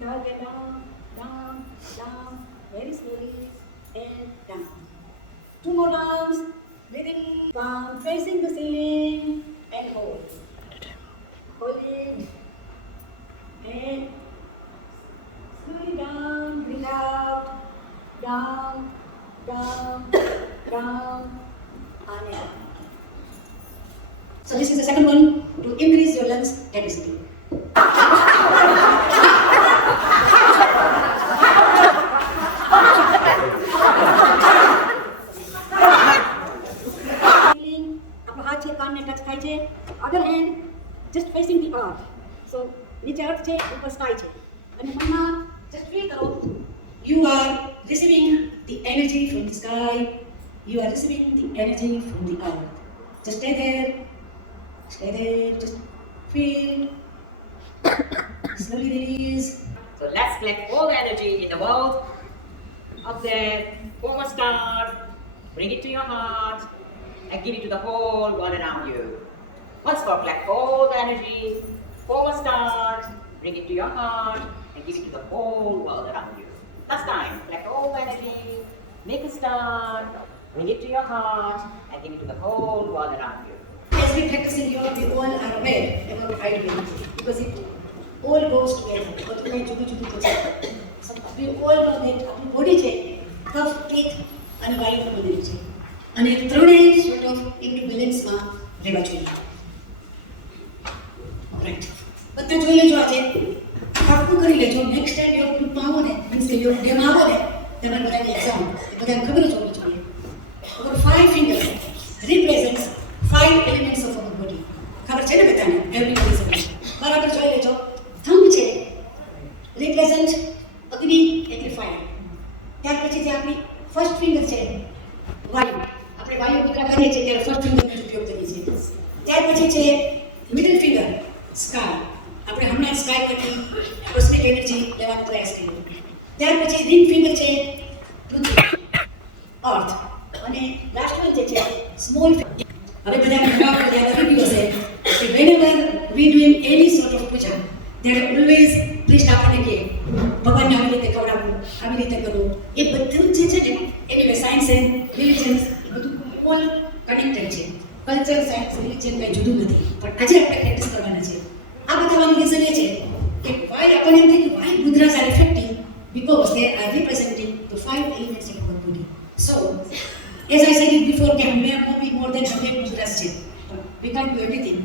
Get down, down, down, very slowly, and down. Two more rounds, breathing, palm facing the ceiling, and hold. Hold it, and slowly down, breathe out, down, down, down, and up. So this is the second one to increase your lungs capacity. આપણો હાથ છે કાનને touch થાય છે other hand just facing the earth so નીચે earth છે ઉપર sky છે અને મનમાં જસ્ટ ફીલ કરો you are receiving the energy from the sky, you are receiving the energy from the earth. Just stay there, just feel, slowly release. So let's collect all the energy in the world. Up there, forward start, bring it to your heart, and give it to the whole world around you. Once more, collect all the energy, forward start, bring it to your heart, and give it to the whole world around you. Last time, collect all the energy, make a start, bring it to your heart, and give it to the whole world around you. As we practice in yoga, we all are aware about ideal because it all goes together. So we all know that our body છે કફ પિત્ત અને વાયુથી બનેલું છે અને ત્રણેય sort of એમની બેલેન્સમાં રહેવા જોઈએ. રાઈટ બધા જોઈ લેજો આજે પાક્કું કરી લેજો નેક્સ્ટ ટાઈમ યોગ ગ્રુપમાં આવો ને મીન્સ કે યોગ ડેમાં આવો ને તમારે બધાની એક્ઝામ બધાને ખબર જ હોવી જોઈએ. અગર 5 fingers represents 5 elements of our body. ખબર છે ને બધાને એવરીબડી સમજ બરાબર જોઈ લેજો. થંબ છે રિપ્રેઝન્ટ અગ્નિ એટલે ફાયર. ત્યાર પછી જે આપણી ફર્સ્ટ ફિંગર છે વાયુ આપણે વાયુ મુદ્રા કરીએ છીએ ત્યારે ફર્સ્ટ ફિંગરનો ઉપયોગ કરીએ છીએ. ત્યાર પછી છે મિડલ ફિંગર સ્કાય આપણે હમણાં સ્કાય પરથી કોસ્મિક એનર્જી લેવાનો પ્રયાસ કર્યો. ત્યાર પછી રિંગ ફિંગર છે પૃથ્વી અર્થ અને લાસ્ટ વન જે છે સ્મોલ. હવે બધાને યાદ આવી ગયું હશે કે whenever we doing any sort of puja ત્યારે ઓલવેઝ પ્રિસ્ટ આપણને કહે ભગવાનને આવી રીતે ખવડાવવું આવી રીતે કરવું. એ બધું જે છે ને એની સાયન્સ એન્ડ રિલિજન્સ બધું ઓલ કનેક્ટેડ છે. કલ્ચર સાયન્સ રિલિજન કંઈ જુદું નથી પણ આજે આપણે પ્રેક્ટિસ કરવાના છે. આ બતાવવાનું રીઝન એ છે કે વાય આપણને એમ થાય કે why mudras are effective because they are representing the 5 elements in our body. So as I said it before કે અમે more than 100 મુદ્રાસ છે we can't do everything.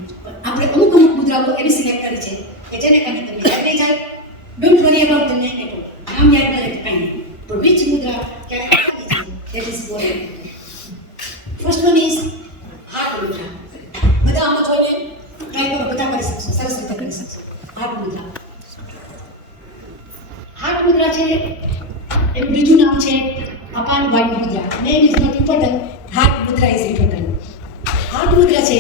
આપણે અમુક મુદ્રાઓ એવી સિલેક્ટ કરી છે કે જેને કારણે તમને યાદ નહીં જાય. ડોન્ટ વરી અબાઉટ તમને એટલું નામ યાદ ન રહે કાંઈ નહીં પણ વિચ મુદ્રા ક્યારે કરવાની છે that is important. First one is heart mudra. બધા આમાં જોઈને ટ્રાય કરો બધા કરી શકશો સરસ રીતે કરી શકશો. હાર્ટ મુદ્રા છે એનું બીજું નામ છે Apan Vayu mudra. Name is not important, heart mudra is important. Heart mudra છે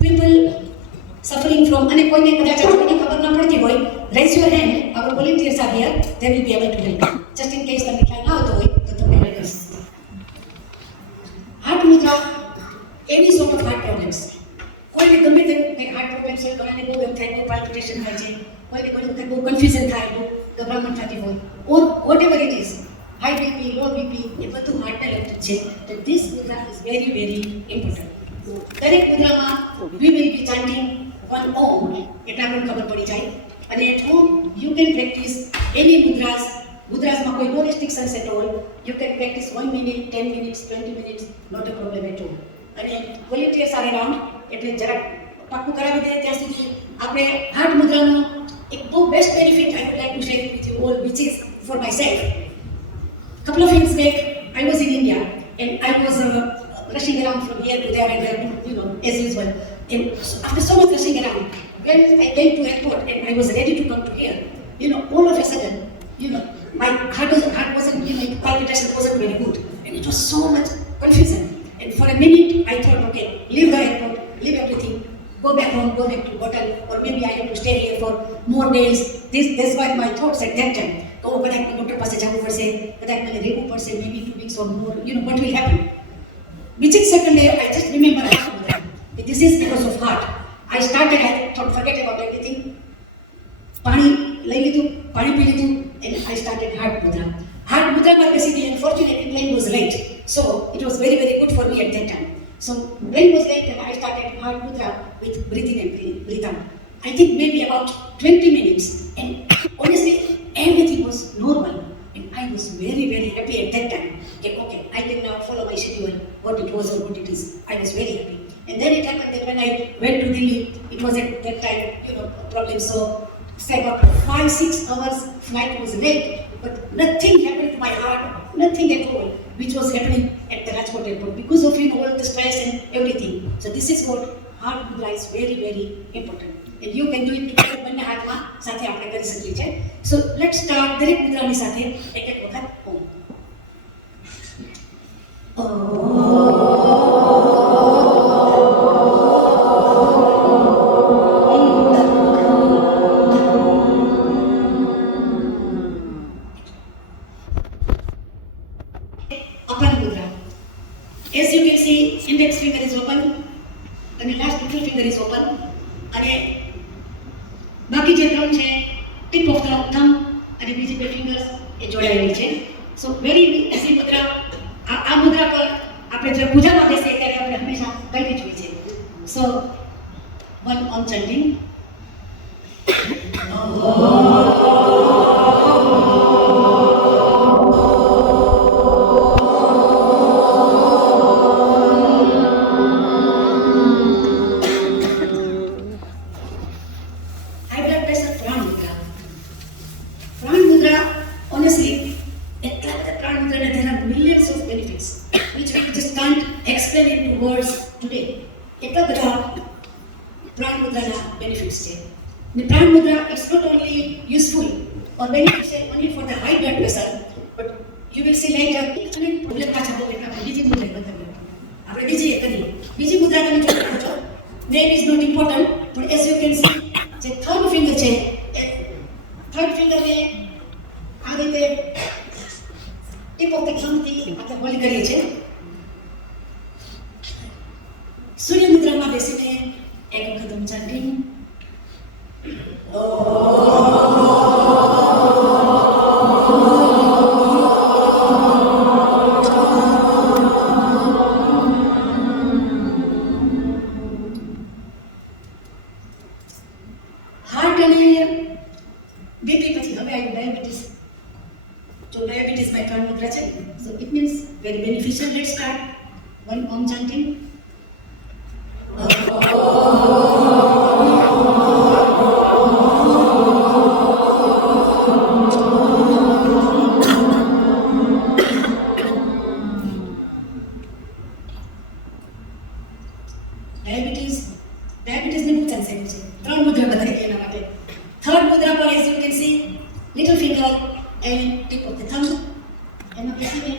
પીપલ સફરિંગ ફ્રોમ અને કોઈને કદાચ આપણને ખબર ના પડતી હોય rays your hand our volunteers are here they will be able to help just in case તમને ખ્યાલ ના આવતો હોય તો તમને હેલ્પ કરશે. Heart Mudra any sort of heart problems કોઈને ગમે તે કંઈ હાર્ટ પ્રોબ્લેમ્સ હોય ઘણાને બહુ એમ થાય બહુ પાલ્પિટેશન થાય છે કોઈને ઘણી વખત બહુ કન્ફ્યુઝન થાય બહુ ગભરામણ થતી હોય or whatever it is high BP low BP એ બધું હાર્ટને લગતું છે. તો this mudra is very very important. દરેક મુદ્રામાં વી વિલ બી ચાન્ટિંગ વન ઓમ એટલે આપણને ખબર પડી જાય. અને at home you can practise any મુદ્રાસમાં કોઈ no restrictions at all. You can practise 1 minute 10 minutes 20 minutes not a problem at all. અને વોલેન્ટિયર્સ આર અરાઉન્ડ એટલે જરાક પાક્કું કરાવી દે ત્યાં સુધી આપણે હાર્ટ મુદ્રાનો એક બહુ best benefit I would like to share with you all which is for my self. couple of years back I was in India and I was rushing around from here to there and there, you know, as usual. And after so much rushing around, when I went to airport and I was ready to come to here, you know, all of a sudden, you know, my heart wasn't, you know, palpitation wasn't very good, and it was so much confusion. And for a minute, I thought, okay, leave the airport, leave everything, go back home, go back to hotel, or maybe I have to stay here for more days. This were my thoughts at that time. તો કદાચ doctor પાસે જવું પડશે, કદાચ મને રહેવું પડશે, maybe 2 weeks or more, you know, what will happen? Within second day, I just remember that this is because of heart. I started, I thought, forget about everything. પાણી લઈ લીધું, પાણી પી લીધું, and I started heart mudra. Heart mudra was basically, unfortunately, plane was late. So it was very, very good for me at that time. So plane was late and I started heart mudra with breathing and breathe out. I think maybe about 20 minutes, and honestly, everything was normal. And I was very, very happy at that time. Okay, I can now follow my schedule, what it was or what it is. I was very happy. And then it happened that when I went to Delhi, it was at that time, problem. So say about 5-6 hours flight was late, but nothing happened to my heart, nothing at all, which was happening at the Rajkot airport because of all the stress and everything. So this is what heart mudra is very, very important. And you can do it together બંને હાથમાં સાથે આપણે કરી શકીએ છીએ. So let's start દરેક મુદ્રાની સાથે એક વખત ઓમ. અપન મુદ્રા. As you can see, index finger is open and last middle finger is open. અને બાકી જે ત્રણ છે ટીપ ઓફ ધ થમ્બ અને બીજી બે ફિંગર્સ એ જોડાયેલી છે. સો વેરી ઇઝી મુદ્રા. આ મુદ્રા પર આપણે જો પૂજામાં બેસીએ ત્યારે આપણે હંમેશા કરી જ હોય છે. સો one Om chanting. Honestly, Pran Mudra, there are millions of benefits which we just can't explain into words today. એટલા બધા Pran Mudra ના benefits છે. The Pran Mudra is not only useful or beneficial only for the high blood pressure, but you will see later અને problem પાછા બહુ એટલે આપણે બીજી મુદ્રા બતાવીએ. આપણે બીજી એક કરીએ. બીજી મુદ્રા તમે જોઈ શકો છો. Name is not important, but as you can see, જે third finger છે, third finger ને આ રીતે ટીપ ઓફ ધ થમ્બથી આપણે હોલ્ડ કરીએ છીએ. સૂર્ય મુદ્રામાં બેસીને એક વખત ઓમ ચાન્ટિંગ. હાર્ટ અને બીપી પછી હવે આવ્યું diabetes. So diabetes by Pran Mudra check. So it means very beneficial. Let's start one Om chanting. Diabetes ને નુકસાન છે. ત્રણ મુદ્રા બતાવી એના માટે. થર્ડ મુદ્રા પર as you can see, little finger and tip of the thumb. એમાં બેસીને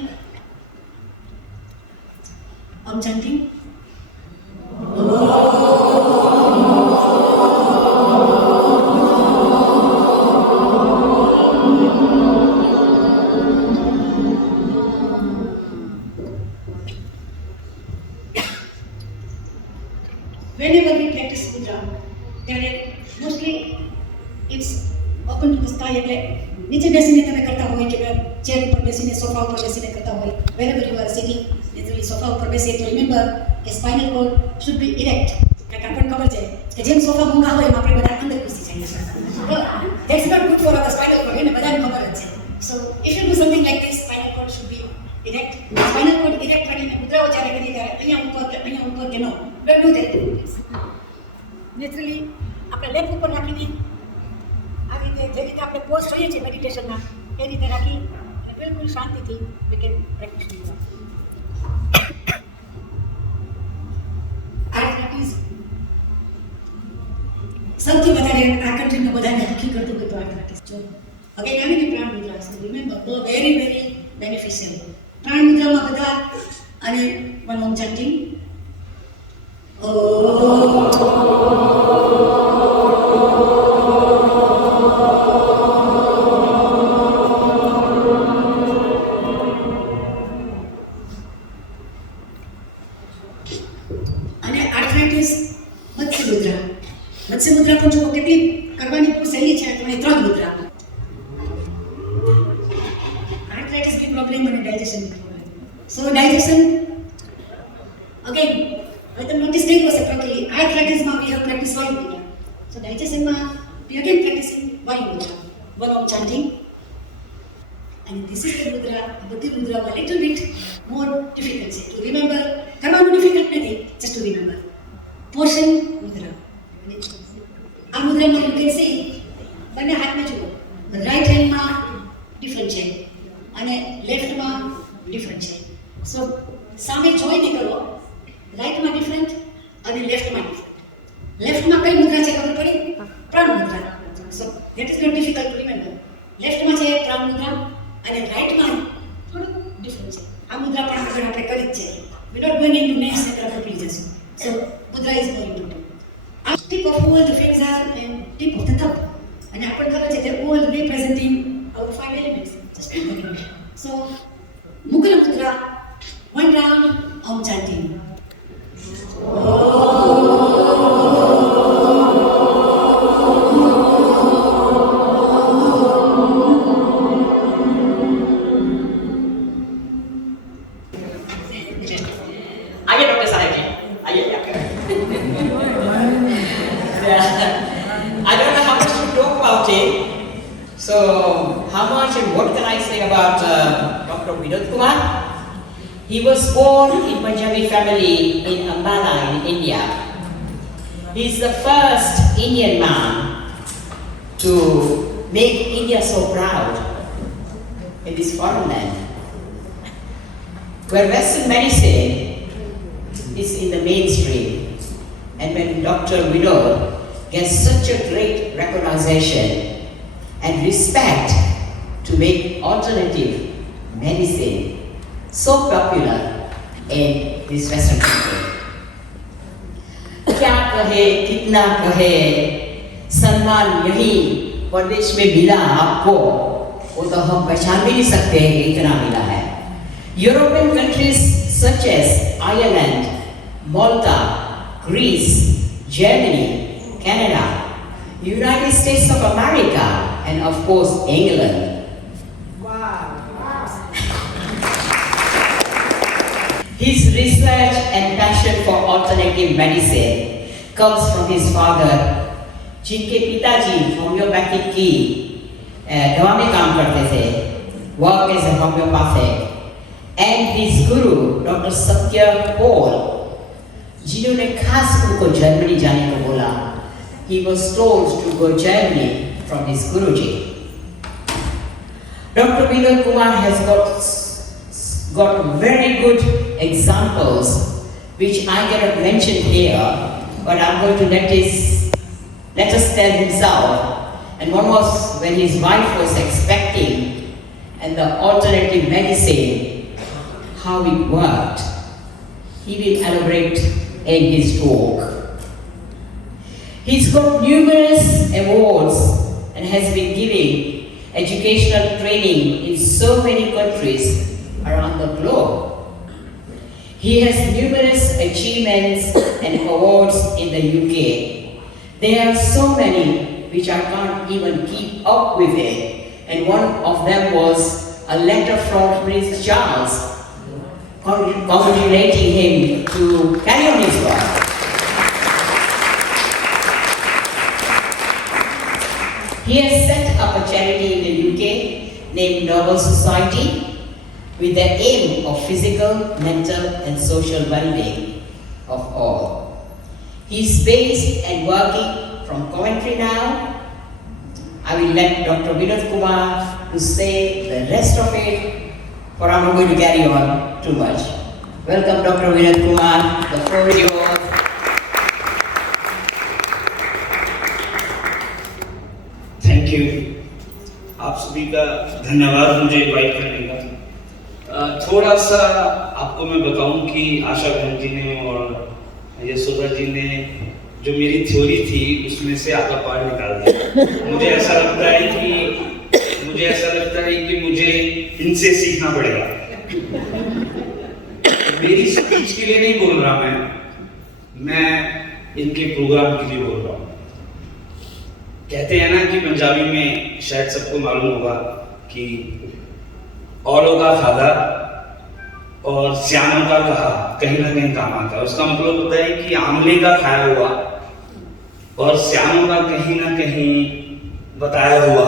Om chanting. Whenever we practice mudra, ત્યારે mostly it's open to the sky. એટલે નીચે બેસીને તમે કરતા હોય કે ચેર ઉપર બેસીને સોફા ઉપર બેસીને કરતા હોય, wherever you are sitting, naturally sofa ઉપર બેસીએ તો રિમેમ્બર કે spinal cord should be erect. કારણ કે આપણને ખબર છે કે જેમ સોફા મૂંગા હોય એમ આપણે બધા અંદર ઘૂસી જઈએ છીએ. That's not good for our spinal cord. એને બધાને ખબર જ છે. So if you do something like this, spinal cord should be erect. Spinal cord erect રાખીને મુદ્રાઓ જ્યારે કરીએ ત્યારે અહીંયા ઉપર કે no, don't do that. Naturally આપણે લેગ ઉપર રાખીને આ રીતે જે રીતે આપણે પોઝ જોઈએ છીએ મેડિટેશનના એ રીતે રાખી અને બિલકુલ શાંતિથી we can practice yoga. આ પ્રેક્ટિસ સૌથી વધારે આ કન્ટ્રીમાં બધાને દુઃખી કરતું હોય તો આ પ્રેક્ટિસ જો અગેન આવીને પ્રાણ મુદ્રા છે. Remember very very beneficial. Prana મુદ્રામાં બધા અને વન ઓમ ચાન્ટિંગ. અને આર્થરાઇટિસ મત્સ્ય મુદ્રા પણ જો કેટલી કરવાની બહુ સહેલી છે. ત્રણ મુદ્રા So digestion ma, we again practicing Vayu Mudra, one Om chanting. And this is the mudra, Buddhi Mudra, a little bit more difficult to remember. Karma difficult nothing, just to remember. Portion Mudra. આ મુદ્રામાં you can see બંને હાથમાં જુઓ right હેન્ડમાં different છે અને લેફ્ટમાં different છે સો સામે જોઈને કરો રાઈટમાં ડિફરન્ટ અને લેફ્ટમાં ડિફરન્ટ લેફ્ટમાં કઈ મુદ્રા છે ખબર પડી Prana mudra so that is not difficult to remember લેફ્ટમાં છે પ્રાણ મુદ્રા અને રાઈટમાં થોડું ડિફરન્ટ છે આ મુદ્રા પણ આગળ આપણે કરી જ છે we not going into next centre આપણે ભૂલી જશું so mudra is more important tip of all the fingers are and tip of the thumb. And upper color they're all representing our 5 elements. Just keep going. So Mukula Mudra, one round Om chanting. आइए doctor साहब जी आइए I don't know how much to talk about it. So, how much and what can I say about Dr. Vinod Kumar? He was born in Punjabi family in Ambala in India. He is the first Indian man to make India so proud in this foreign land, where Western medicine is in the mainstream. And when Dr. Vinod gets such a great recognition and respect to make alternative medicine so popular in this Western country. क्या कहे कितना कहे सम्मान यही प्रदेश में मिला आपको वो तो हम पहचान भी नहीं सकते हैं कि इतना मिला है European countries such as Ireland, Malta, Greece, Germany, Canada, United States of America, and of course England. Wow. His research and passion for alternative medicine comes from his father, जिनके पिताजी होम्योपैथिक की दवा में काम करते थे, work as a homeopathic, and his guru, Dr. Satya Paul, जिन्होंने खास उनको जर्मनी जाने को बोला. He was told to go Germany from his Guruji. Dr. Vinod Kumar has got very good examples which I cannot mention here, but I'm going to let us tell himself. And one was when his wife was expecting and the alternative medicine, how it worked. He will elaborate in his talk. He's got numerous awards and has been giving educational training in so many countries around the globe. He has numerous achievements and awards in the UK. There are so many which I can't even keep up with it. And one of them was a letter from Prince Charles congratulating him to carry on his work. He has set up a charity in the UK named Noble Society with the aim of physical, mental and social well-being of all. He is based and working from Coventry now. I will let Dr. Vinod Kumar to say the rest of it, for I'm not going to carry on too much. Welcome Dr. Vinod Kumar, the floor is yours. Thank you आप सभी का धन्यवाद मुझे invite करने का थोड़ा सा आपको मैं बताऊं कि आशा बहन जी ने और यशोदा जी ने जो मेरी थ्योरी थी उसमें से आधा पार्ट निकाल दिया मुझे ऐसा लगता है कि मुझे इनसे सीखना पड़ेगा मेरी स्पीच के लिए नहीं बोल रहा मैं इनके प्रोग्राम के लिए बोल रहा हूँ कहते हैं ना कि पंजाबी में शायद सबको मालूम होगा कि औरों का खादा और सियानों का कहा कहीं ना कहीं काम आता है उसका मतलब होता है कि आमले का खाया हुआ और श्याम का कहीं ना कहीं बताया हुआ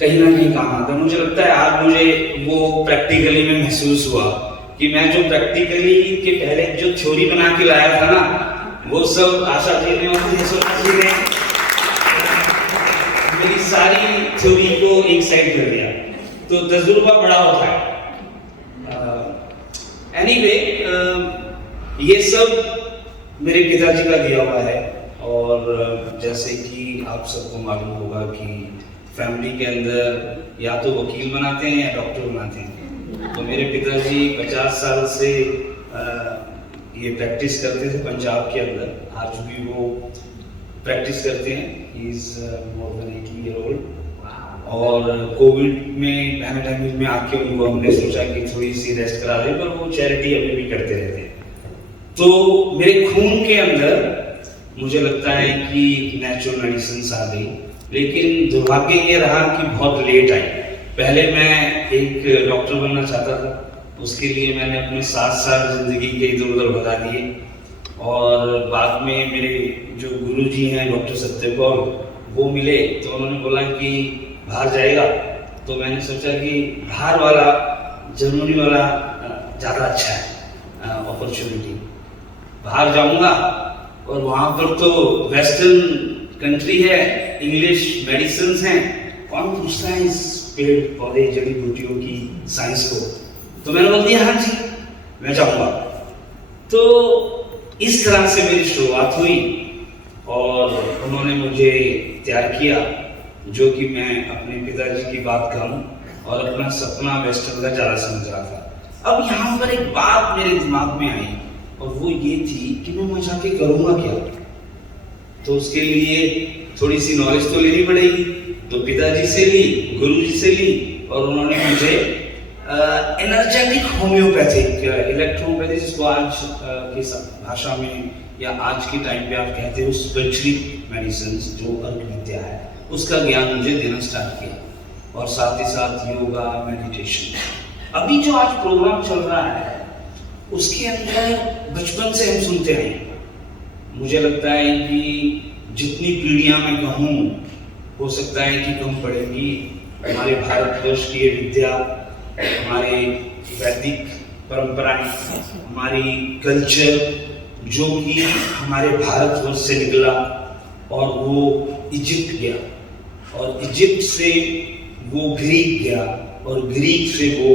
कहीं ना कहीं काम आता है। मुझे लगता है आज मुझे वो प्रैक्टिकली में महसूस हुआ कि मैं जो प्रैक्टिकली के पहले जो थ्योरी बना के लाया था ना, वो सब आशा जी ने और यशोदा जी ने मेरी सारी थ्योरी को एक साइड कर दिया। तो तजुर्बा बड़ा होता है। एनीवे ये सब मेरे पिताजी का दिया हुआ है। और जैसे कि आप सबको मालूम होगा कि फैमिली के अंदर या तो वकील बनाते हैं या डॉक्टर बनाते हैं। तो मेरे पिताजी 50 साल से ये प्रैक्टिस करते थे पंजाब के अंदर। आज भी वो प्रैक्टिस करते हैं। He is more than 80 year old. और कोविड में पैंडेमिक में आके उनको हमने सोचा कि थोड़ी सी रेस्ट करा दें, पर वो चैरिटी अभी भी करते रहते हैं। तो मेरे खून के अंदर मुझे लगता है कि नेचुरल मेडिसिन आ गई, लेकिन दुर्भाग्य ये रहा कि बहुत लेट आई। पहले मैं एक डॉक्टर बनना चाहता था, उसके लिए मैंने अपने 7 साल जिंदगी के इधर उधर भगा दिए। और बाद में मेरे जो गुरुजी हैं डॉक्टर सत्यपाल, वो मिले तो उन्होंने बोला कि बाहर जाएगा। तो मैंने सोचा कि बाहर वाला जर्मनी वाला ज़्यादा अच्छा है अपॉर्चुनिटी। बाहर जाऊंगा और वहाँ पर तो वेस्टर्न कंट्री है, इंग्लिश मेडिसिन हैं, कौन पूछता है इस पेड़ पौधे जड़ी बूटियों की साइंस को। तो मैंने बोल दिया हाँ जी मैं जाऊंगा। तो इस तरह से मेरी शुरुआत हुई और उन्होंने मुझे तैयार किया, जो कि मैं अपने पिताजी की बात करूं और अपना सपना वेस्टर्न का ज़्यादा समझ रहा था। अब यहाँ पर एक बात मेरे दिमाग में आई और वो ये थी कि मैं वहाँ जाके करूँगा क्या। तो उसके लिए थोड़ी सी नॉलेज तो लेनी पड़ेगी। तो पिताजी से ली, गुरुजी से ली, और उन्होंने मुझे एनर्जेटिक होम्योपैथिक इलेक्ट्रोपैथी, जिसको आज की भाषा में या आज के टाइम पे आप कहते हो स्पिरिचुअल मेडिसिन, जो अर्क विद्या है, उसका ज्ञान मुझे देना स्टार्ट किया। और साथ ही साथ योगा, मेडिटेशन। अभी जो आज प्रोग्राम चल रहा है उसके अंदर बचपन से हम सुनते हैं। मुझे लगता है कि जितनी पीढ़ियां मैं कहूँ, हो सकता है कि कम पड़ेगी। हमारे भारतवर्ष की ये विद्या, हमारे वैदिक परंपराएं, हमारी कल्चर, जो कि हमारे भारतवर्ष से निकला और वो इजिप्ट गया, और इजिप्ट से वो ग्रीक गया, और ग्रीक से वो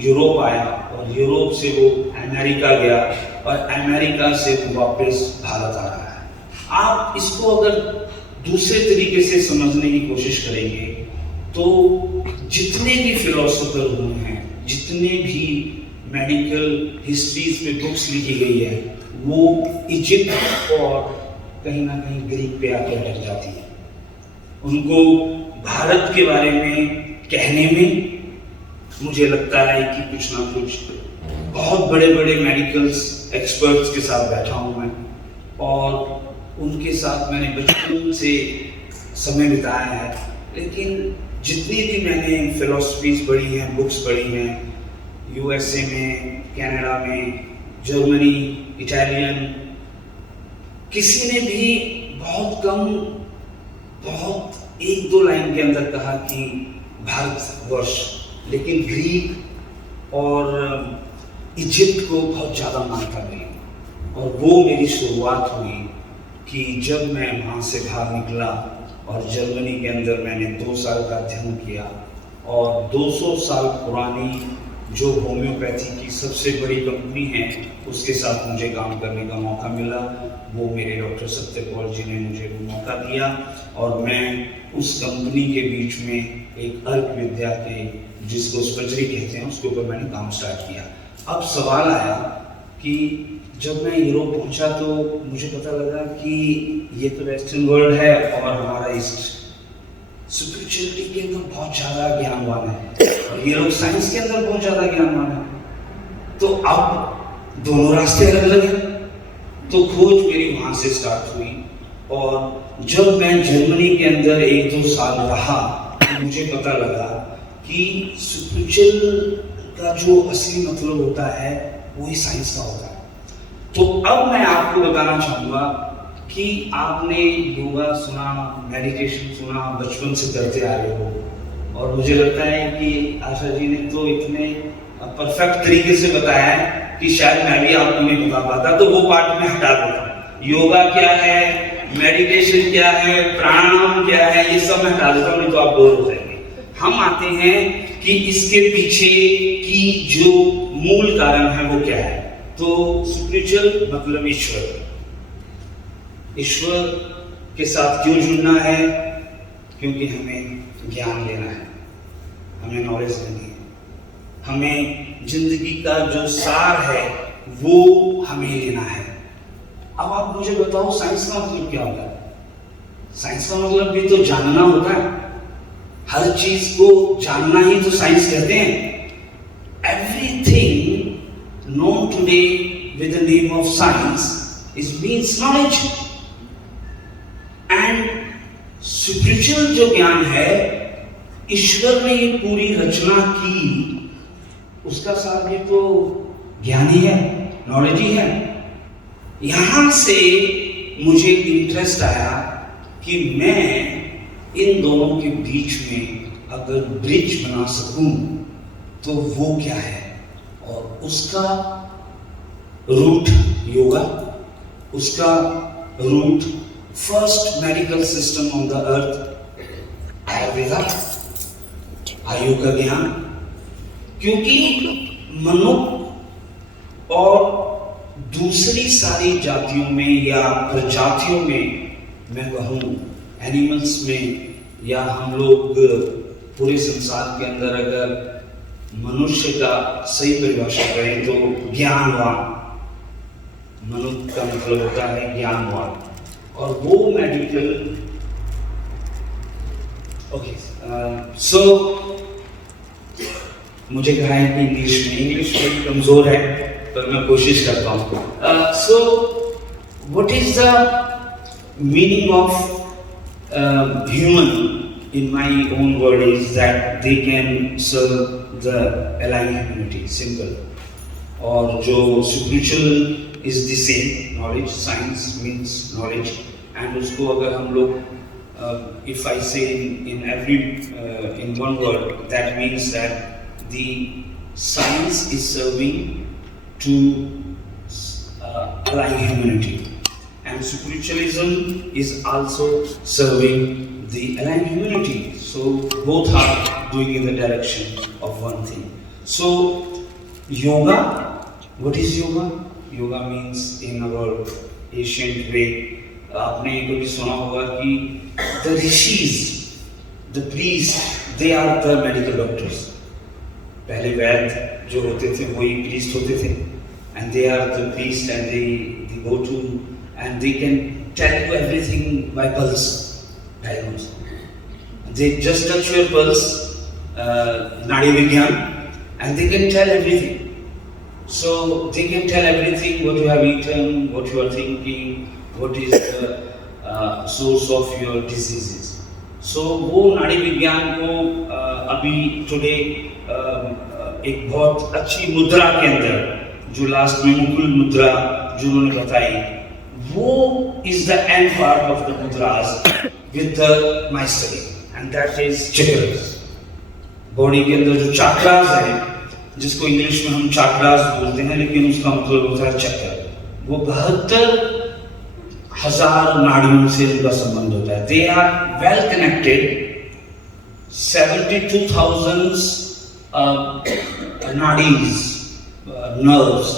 यूरोप आया, और यूरोप से वो अमेरिका गया, और अमेरिका से वापस भारत आ रहा है। आप इसको अगर दूसरे तरीके से समझने की कोशिश करेंगे तो जितने भी फिलोसोफर हुए हैं, जितने भी मेडिकल हिस्ट्रीज पे बुक्स लिखी गई है, वो इजिप्ट और कहीं ना कहीं ग्रीक पे आकर अटक जाती है। उनको भारत के बारे में कहने में मुझे लगता है कि कुछ ना कुछ बहुत बड़े बड़े मेडिकल एक्सपर्ट्स के साथ बैठा हूँ मैं, और उनके साथ मैंने बचपन से समय बिताया है। लेकिन जितनी भी मैंने फिलोसफीज पढ़ी हैं, बुक्स पढ़ी हैं, यूएसए में, कनाडा में, जर्मनी, इटालियन, किसी ने भी बहुत कम, बहुत 1-2 लाइन के अंदर कहा कि भारतवर्ष, लेकिन ग्रीक और इजिप्ट को बहुत ज़्यादा मान्यता मिली। और वो मेरी शुरुआत हुई कि जब मैं वहाँ से बाहर निकला और जर्मनी के अंदर मैंने 2 साल का अध्ययन किया, और 200 साल पुरानी जो होम्योपैथी की सबसे बड़ी कंपनी है उसके साथ मुझे काम करने का मौका मिला। वो मेरे डॉक्टर सत्यपाल जी ने मुझे वो मौका दिया, और मैं उस कंपनी के बीच में एक अर्क विद्या के, जिसको स्पर्जरी कहते हैं, उसके ऊपर मैंने काम स्टार्ट किया। अब सवाल आया कि जब मैं यूरोप पहुंचा तो मुझे पता लगा कि ये तो वेस्टर्न वर्ल्ड है और हमारा ईस्ट स्पिरिचुअलिटी के अंदर बहुत ज़्यादा ज्ञानवान है, और ये लोग साइंस के अंदर बहुत ज़्यादा ज्ञानवान है। तो अब दोनों रास्ते अलग अलग हैं। तो खोज मेरी वहाँ से स्टार्ट हुई, और जब मैं जर्मनी के अंदर 1-2 साल रहा तो मुझे पता लगा कि स्पिरिचुअल का जो असली मतलब होता है वो ही साइंस का होता है। तो अब मैं आपको बताना चाहूँगा कि आपने योगा सुना, मेडिटेशन सुना, बचपन से करते आ रहे हो, और मुझे लगता है कि आशा जी ने तो इतने परफेक्ट तरीके से बताया है कि शायद मैं भी आपको नहीं बता पाता, तो वो पार्ट में हटा देता। योगा क्या है, मेडिटेशन क्या है, प्राणायाम क्या है, ये सब मैं हटा देता हूँ, नहीं तो आप बोर हो जाएंगे। हम आते हैं कि इसके पीछे की जो मूल कारण है वो क्या है। तो स्पिरिचुअल मतलब ईश्वर, ईश्वर के साथ क्यों जुड़ना है? क्योंकि हमें ज्ञान लेना है, हमें नॉलेज लेनी है, हमें जिंदगी का जो सार है वो हमें लेना है। अब आप मुझे बताओ साइंस का मतलब क्या होता है? साइंस का मतलब भी तो जानना होता है, हर चीज को जानना ही तो साइंस कहते हैं। Everything known today with the name of science is means knowledge. And spiritual जो ज्ञान है, ईश्वर ने ये पूरी रचना की, उसका सार भी तो ज्ञान ही है, नॉलेज ही है। यहां से मुझे इंटरेस्ट आया कि मैं इन दोनों के बीच में अगर ब्रिज बना सकूं तो वो क्या है, और उसका रूट योगा, उसका root first medical system on the earth Ayurveda, आयु का ज्ञान। क्योंकि मनुष्य और दूसरी सारी जातियों में या प्रजातियों में, मैं कहूँ एनिमल्स में, या हम लोग पूरे संसार के अंदर अगर मनुष्य का सही परिभाषा करें तो ज्ञानवान, मनुष्य का मतलब होता है ज्ञानवान। और वो मेडिकल सो मुझे कहा है कि इंग्लिश में कमजोर है, पर मैं कोशिश करता हूँ। So what is the meaning of human in my own word is that they can serve the alien humanity, simple. और जो spiritual is the same, knowledge, science means knowledge, and उसको अगर हम लोग if I say in one word, that means that the science is serving to alien humanity. And spiritualism is also serving the alien humanity. So both are doing in the direction of one thing. So yoga, what is yoga? Yoga means in our ancient way, आपने कभी सुना होगा कि the rishis, the priests, they are the medical doctors. पहले वैद्य जो होते थे वही priest होते थे, and they are the priests, and they go to, and they can tell you everything by pulse diagnose. They just touch your pulse, Nadi Vigyan, and they can tell everything. So they can tell everything, what you have eaten, what you are thinking, what is the source of your diseases. So वो नाड़ी विज्ञान को अभी today एक बहुत अच्छी मुद्रा के अंदर, जो लास्ट में मुकुल मुद्रा जो उन्होंने बताई, वो is the end part of the mudras with the mastery, and that is chakras. Body के अंदर जो चक्रास है, जिसको इंग्लिश में हम चक्रास बोलते हैं, लेकिन उसका मतलब होता है चक्र। वो 72,000 नाड़ियों से उनका संबंध होता है। They are well connected. 72,000 nadis, nerves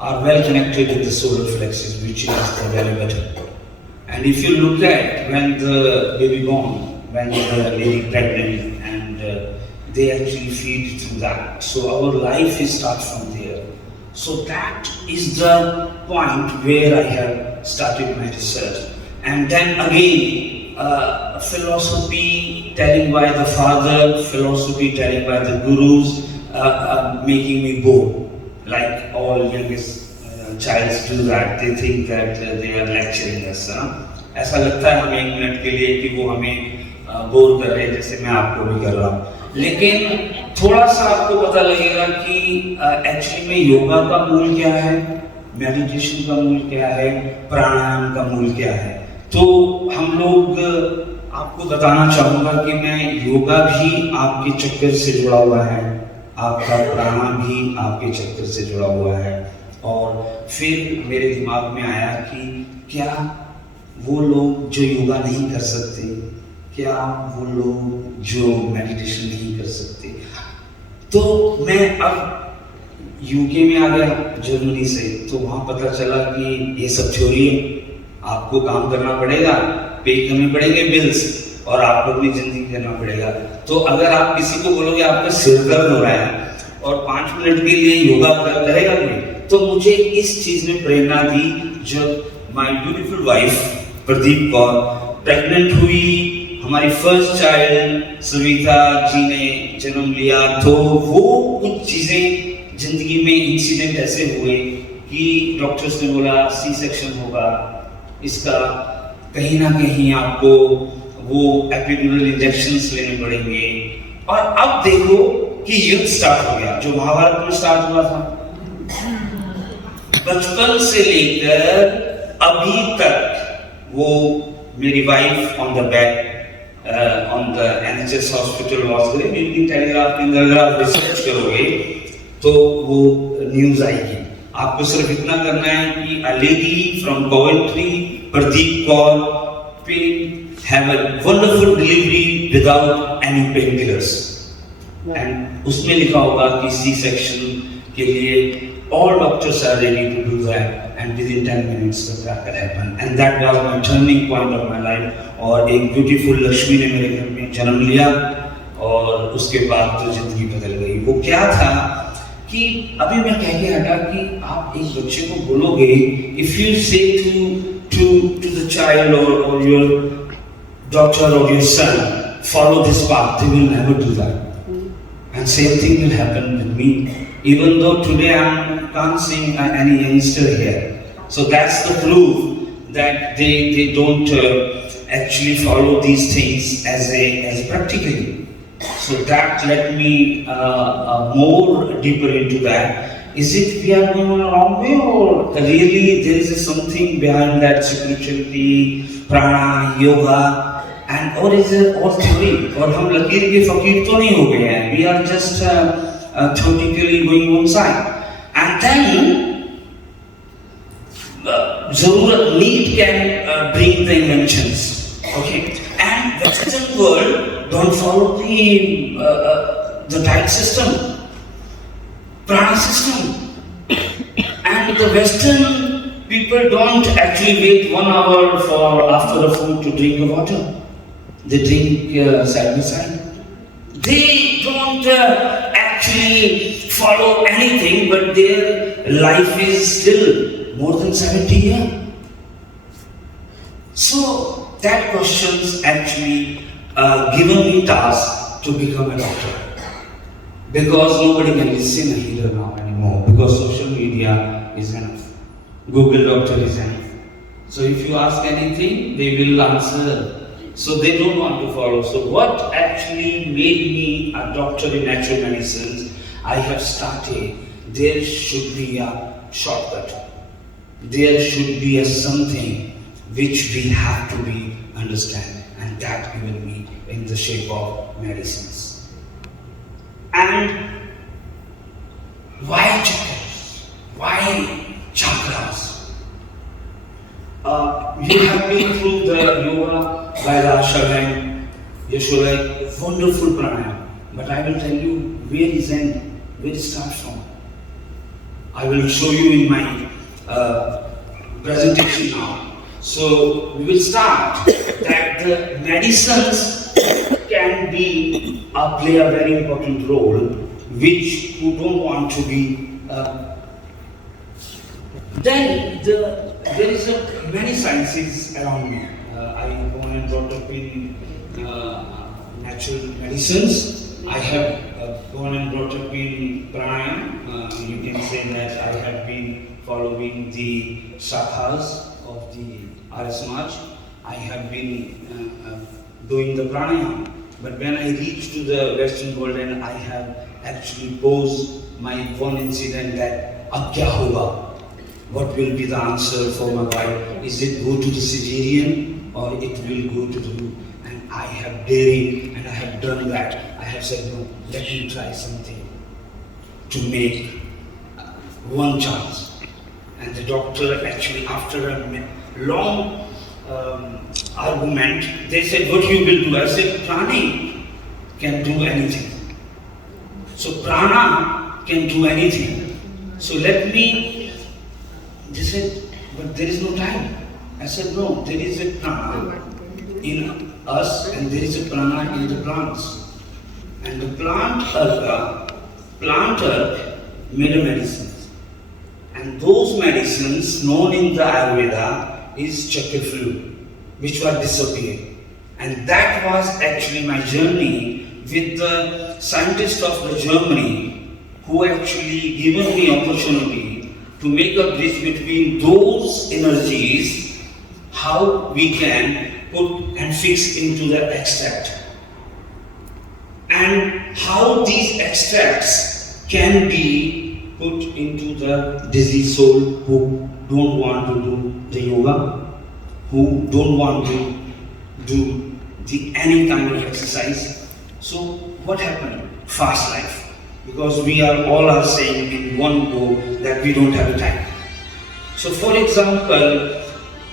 are well connected with the solar plexus, which is the belly button. And if you look at when the baby born, when the lady pregnant, and they actually feed through that. So our life is start from there. So that is the point where I have started my research. And then again, philosophy telling by the father, philosophy telling by the gurus, making me bored. Like all youngest childs do that, they think that they are lecturing us. ऐसा लगता है हमें एक minute के लिए कि वो हमें बोर कर रहे हैं, जैसे मैं आपको भी कर रहा हूँ। लेकिन थोड़ा सा आपको पता लगेगा कि एक्चुअली में योगा का मूल क्या है, मेडिटेशन का मूल क्या है, प्राणायाम का मूल क्या है। तो हम लोग, आपको बताना चाहूँगा कि मैं योगा भी आपके चक्कर से जुड़ा हुआ है, आपका प्राणायाम भी आपके चक्कर से जुड़ा हुआ है। और फिर मेरे दिमाग में आया कि क्या वो लोग जो योगा नहीं कर सकते, क्या वो लोग जो मेडिटेशन नहीं कर सकते। तो मैं अब यूके में आ गया जर्मनी से, तो वहाँ पता चला कि ये सब थ्योरी है, आपको काम करना पड़ेगा, पे करने पड़ेंगे बिल्स, और आपको अपनी जिंदगी करना पड़ेगा। तो अगर आप किसी को बोलोगे आपका सिर दर्द हो रहा है और 5 मिनट के लिए योगा करेगा कोई, तो मुझे इस चीज ने प्रेरणा दी जब my beautiful wife Pradeep Kaur pregnant हुई, हमारी फर्स्ट चाइल्ड सविता जी ने जन्म लिया। तो वो कुछ चीजें जिंदगी में इंसिडेंट ऐसे हुए कि डॉक्टर्स ने बोला सी सेक्शन होगा, इसका कहीं ना कहीं आपको वो एपिड्यूरल इंजेक्शंस लेने पड़ेंगे। और अब देखो कि युद्ध स्टार्ट हो गया, जो महाभारत में स्टार्ट हुआ था। बचपन से लेकर अभी तक वो मेरी wife on the bed on the NHS hospital was there, meeting Telegraph के अंदर अगर आप रिसर्च करोगे तो वो न्यूज आएगी। आपको सिर्फ इतना करना है कि a lady from Coventry, Pradeep Kaur, pain have a wonderful delivery without any pain killers, and उसमें लिखा होगा कि सी सेक्शन के लिए all doctors are ready to do that, and within 10 minutes that can happen, and that was my turning point of my life। और एक beautiful Lakshmi ने मेरे घर में जन्म लिया, और उसके बाद तो जिंदगी बदल गई। वो क्या था कि अभी मैं कह के हटा कि आप एक बच्चे को बोलोगे, if you say to the child or your daughter or your son, follow this path, they will never do that, and same thing will happen with me. Even though today I can't see any youngster here, so that's the proof that they don't actually follow these things as practically. So that led me more deeper into that. Is it we are going on a wrong way, or really there is something behind that spirituality, prana, yoga, and or is it all theory? और हम लकीर के फकीर तो नहीं हो गए हैं, we are just theoretically going one side, and then जरूरत need can bring the inventions, okay, and Western world don't follow the diet system, prana system, and the Western people don't actually wait 1 hour for after the food to drink the water. They drink side by side. They don't actually follow anything, but their life is still more than 70 years. So that questions actually given me task to become a doctor, because nobody can listen a healer now anymore, because social media is enough, Google doctor is enough. So if you ask anything, they will answer. So they don't want to follow. So what actually made me a doctor in natural medicines, I have started, there should be a shortcut. There should be a something which we have to be understand, and that given me in the shape of medicines. And why chakras? Why chakras? You have been through the yoga by Rashavan, Yashodak, wonderful pranayama. But I will tell you where is end, where it starts from. I will show you in my presentation now. So we will start that the medicines can be play a very important role, which who don't want to be. Then there is many sciences around me. I born and brought up in natural medicines. I have born and brought up in pranayama. You can say that I have been following the shakhas of the Arya Samaj. I have been doing the pranayama. But when I reached to the Western world, and I have actually posed my one incident that ab kya hoga, what will be the answer for my wife? Is it go to the cesarean or it will go to the... And I have daring and I have done that. I have said, no, let me try something to make one chance. And the doctor actually, after a long argument, they said, what you will do? I said, prana can do anything. So prana can do anything. So let me, they said, but there is no time. I said, no, there is a prana in us and there is a prana in the plants. And the plant earth made a medicine. And those medicines known in the Ayurveda is chakra fluid, which were disappeared. And that was actually my journey with the scientists of the Germany who actually given me opportunity to make a bridge between those energies, how we can put and fix into the extract. And how these extracts can be put into the diseased soul who don't want to do the yoga, who don't want to do any kind of exercise. So what happened? Fast life. Because we all are saying in one go that we don't have time. So for example,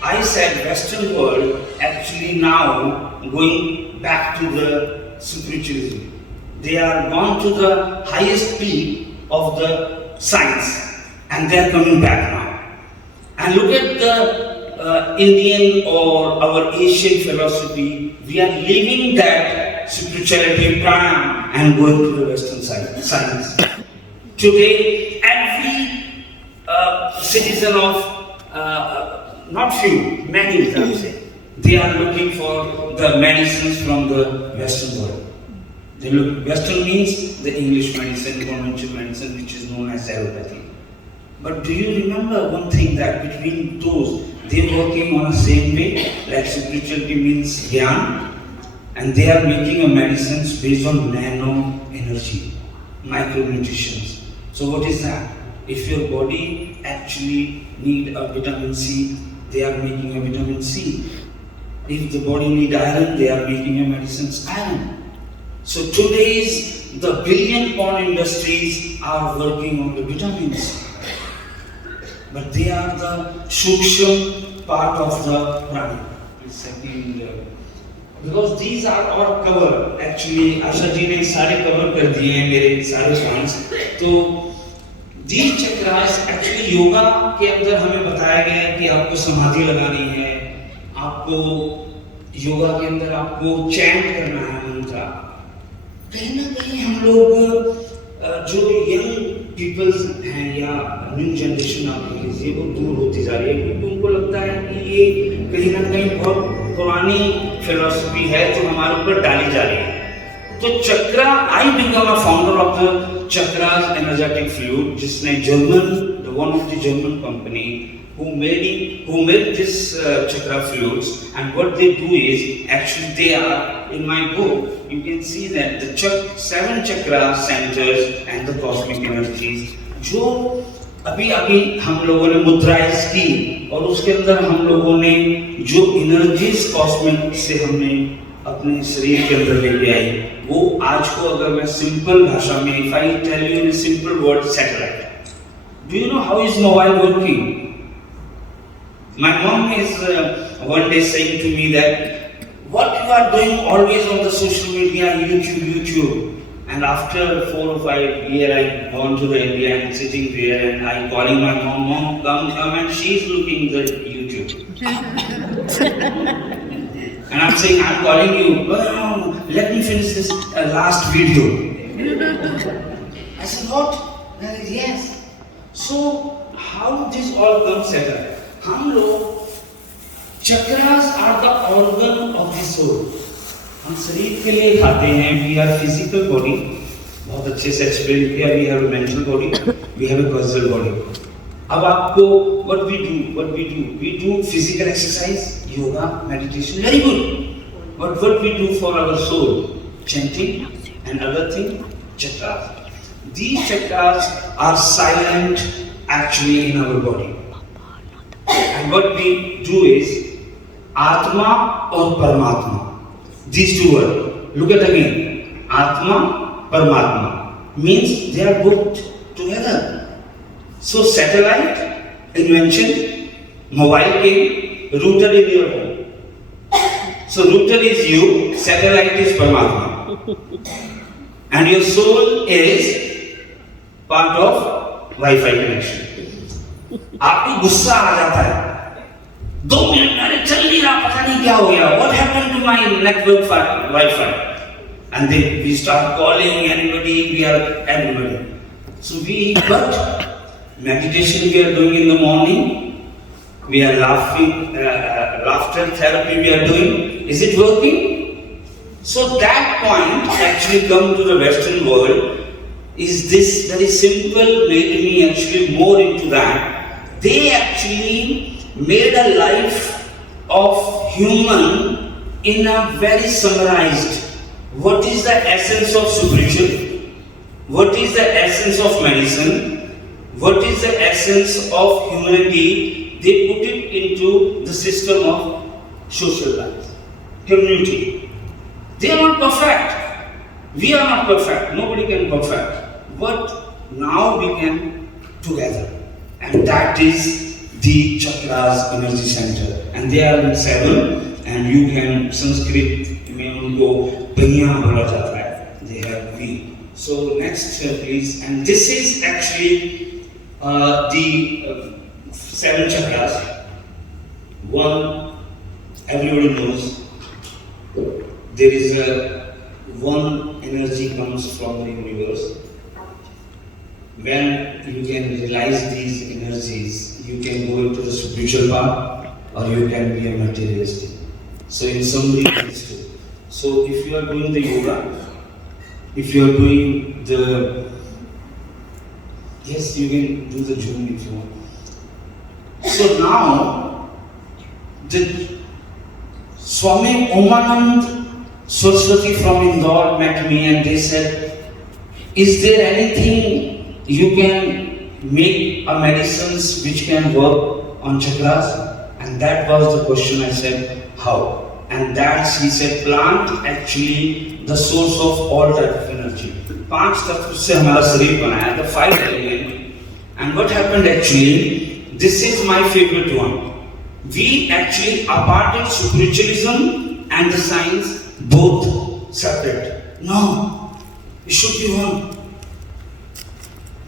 I said Western world actually now going back to the spiritualism. They are gone to the highest peak of the science and they are coming back now. And look at the Indian or our Asian philosophy. We are leaving that spirituality prana and going to the Western science. Today, every citizen of, not few, many, I would say, they are looking for the medicines from the Western world. They look, Western means the English medicine, conventional medicine, which is known as allopathy. But do you remember one thing that between those, they are working on the same way, like spirituality means gyan, and they are making a medicines based on nano energy, micronutrients. So what is that? If your body actually need a vitamin C, they are making a vitamin C. If the body need iron, they are making a medicines iron. So today's the billion-pound industries are working on the vitamins, but they are the sukshma part of the prana. Because these are all covered. Actually, Asha ji ने सारे cover कर दिए हैं मेरे सारे points. तो these chakras actually yoga के अंदर हमें बताया गया है कि आपको समाधि लगानी है, आपको योगा के अंदर आपको chant करना है मंत्र. कहीं ना कहीं हम लोग जो यंग पीपल्स हैं या न्यू जनरेशन आप देख लीजिए वो दूर होती जा रही है क्योंकि उनको लगता है कि ये कहीं ना कहीं बहुत पुरानी फिलॉसफी है जो हमारे ऊपर डाली जा रही है. तो chakra, I become a founder of the chakras energetic fluid, जिसने German, one of the German company who made this chakra fluids, and what they do is actually they are in my book. You can see that the 7 chakra centers and the cosmic energies जो अभी हम लोगों ने मुद्राइज की और उसके अंदर हम लोगों ने जो एनर्जीज कॉस्मिक से हमने अपने शरीर के अंदर लेके आई वो आज को अगर मैं सिंपल भाषा में if I tell you in a simple word satellite. Do you know how is mobile working? My mom is one day saying to me that what you are doing always on the social media, YouTube. And after 4 or 5 years, I gone to the India and sitting there and I calling my mom, come, and she's looking the YouTube. And I'm saying, I'm calling you, well, let me finish this last video. I said, what? Yes. So, how this all comes together? हम लोग chakras are the organ of the soul. हम शरीर के लिए खाते हैं. We are physical body, बहुत अच्छे से एक्सप्लेन किया. We have a mental body, we have a personal body. अब आपको what we do physical exercise, yoga, meditation, very good. But what we do for our soul, chanting and other thing, chakras. These chakras are silent actually in our body. what we do is Atma or Paramatma. These two words. Look at again. Atma, Paramatma. Means they are both together. So satellite, invention, mobile came, router in your home. So router is you, satellite is Paramatma. And your soul is part of Wi-Fi connection. आपको गुस्सा आ जाता है 2 minute में चल नहीं रहा पता नहीं क्या हो गया what happened to my network Wi-Fi and then we start calling anybody we are everybody so we but meditation we are doing in the morning we are laughing laughter therapy we are doing is it working so that point actually come to the Western world is this very simple made me actually more into that they actually made a life of human in a very summarized what is the essence of spiritual what is the essence of medicine what is the essence of humanity they put it into the system of social life community they are not perfect we are not perfect nobody can perfect but now we can together and that is the chakras energy center and they are 7 and you can Sanskrit में उनको बनिया बोला जाता है they have V so next please and this is actually the 7 chakras one everybody knows there is a one energy comes from the universe when you can realize these energies, you can go into the spiritual path or you can be a materialistic. So in summary, these two. So if you are doing the yoga, if you are doing the, yes, you can do the Zoom if you want. So now, the Swami Omanand Saraswati from Indore met me and they said, is there anything you can make a medicines which can work on chakras and that was the question I said how and that's he said plant actually the source of all type of energy 5 तत्व से हमारा शरीर बना है the 5 element and what happened actually this is my favorite one we actually aparted spiritualism and the science both separate no it should be one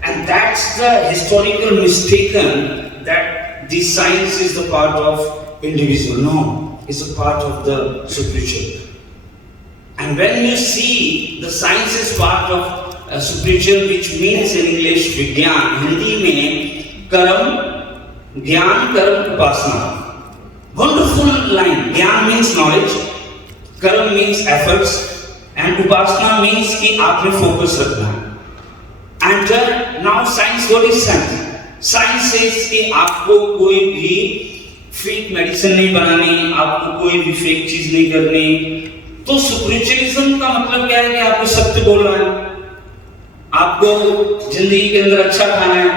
and that's the historical mistaken that the science is the part of individual. No, it's a part of the spiritual. And when you see the science is part of spiritual, which means in English Vigyan, Hindi में कर्म, ज्ञान, कर्म, upasana. Wonderful line. Gyan means knowledge, कर्म means efforts, and upasana means कि आपने focus रखना है. And now science, what is science? Science says कि आपको कोई भी फेक मेडिसिन नहीं बनानी, आपको कोई भी फेक चीज नहीं करनी. तो स्पिरिचुअलिज्म का मतलब क्या है कि आपको सत्य बोलना है, आपको जिंदगी के अंदर अच्छा खाना है,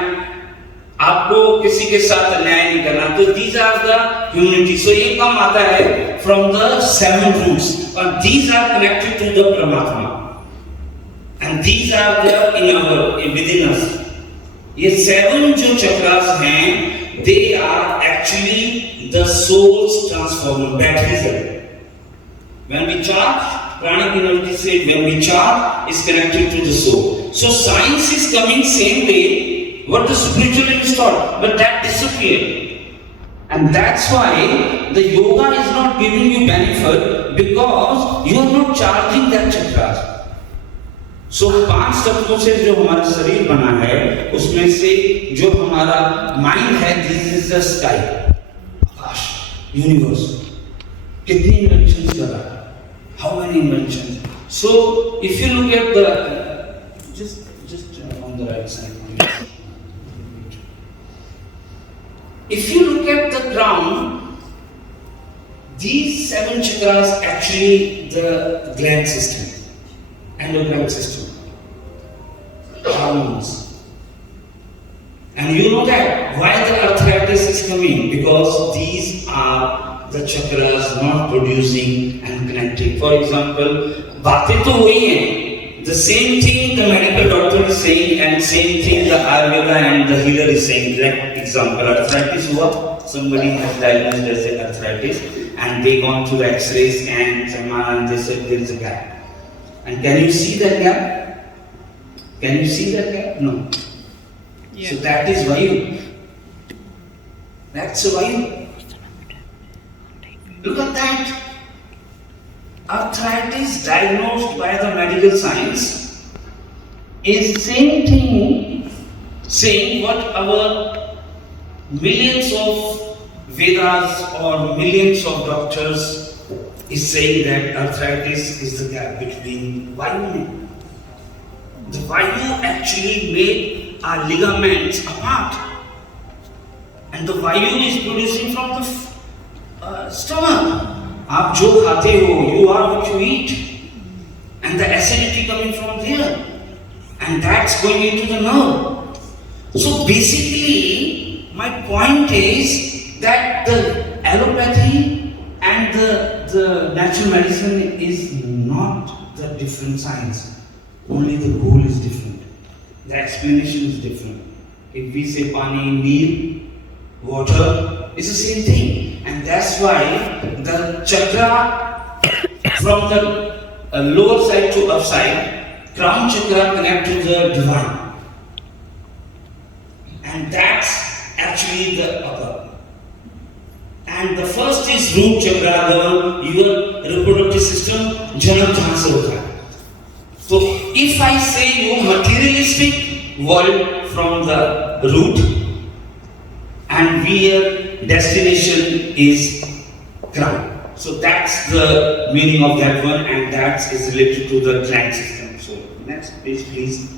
आपको किसी के साथ अन्याय नहीं करना. तो these are the humanity. So ये काम आता है from the 7 roots और these are connected to the Paramatma. And these are there in our within us. ये 7 जो चक्रास हैं, they are actually the soul's transformer batteries are. When we charge, pranic energy say when we charge is connected to the soul. So science is coming same way what the spiritualist taught, but that disappeared. And that's why the yoga is not giving you benefit because you are not charging that chakras. So 5 तत्वों से जो हमारा शरीर बना है उसमें से जो हमारा माइंड है this is the sky Akash universe कितनी इन्वेंशंस कर रहा है how many inventions so if you look at the just on the right side if you look at the ground these 7 chakras actually the gland system endocrine system, hormones, And you know that why the arthritis is coming? Because these are the chakras not producing and connecting. For example, बातें तो वही हैं. The same thing the medical doctor is saying and same thing the Ayurveda and the healer is saying. Like example, arthritis हुआ, somebody has diagnosed as arthritis and they gone to the X-ray scan and they said there is a gap. And can you see that gap? Can you see that gap? No. Yeah. So that is Vayu. That's Vayu. Look at that. Arthritis diagnosed by the medical science is same thing saying what our millions of Vedas or millions of doctors is saying that arthritis is the gap between Vayu. The Vayu actually made our ligaments apart. And the Vayu is producing from the stomach. आप जो खाते हो, you are what you eat. And the acidity coming from there. And that's going into the nerve. So basically, my point is that the allopathy and the natural medicine is not the different science. Only the goal is different. The explanation is different. If we say pani, neer, water, it's the same thing. And that's why the chakra from the lower side to upside, crown chakra connect to the divine. And that's actually the upper. And the first is root chakra, your reproductive system, janam jahan se hota hai. So if I say you materialistic world from the root and where destination is crown. So that's the meaning of that one and that is related to the gland system. So next page please.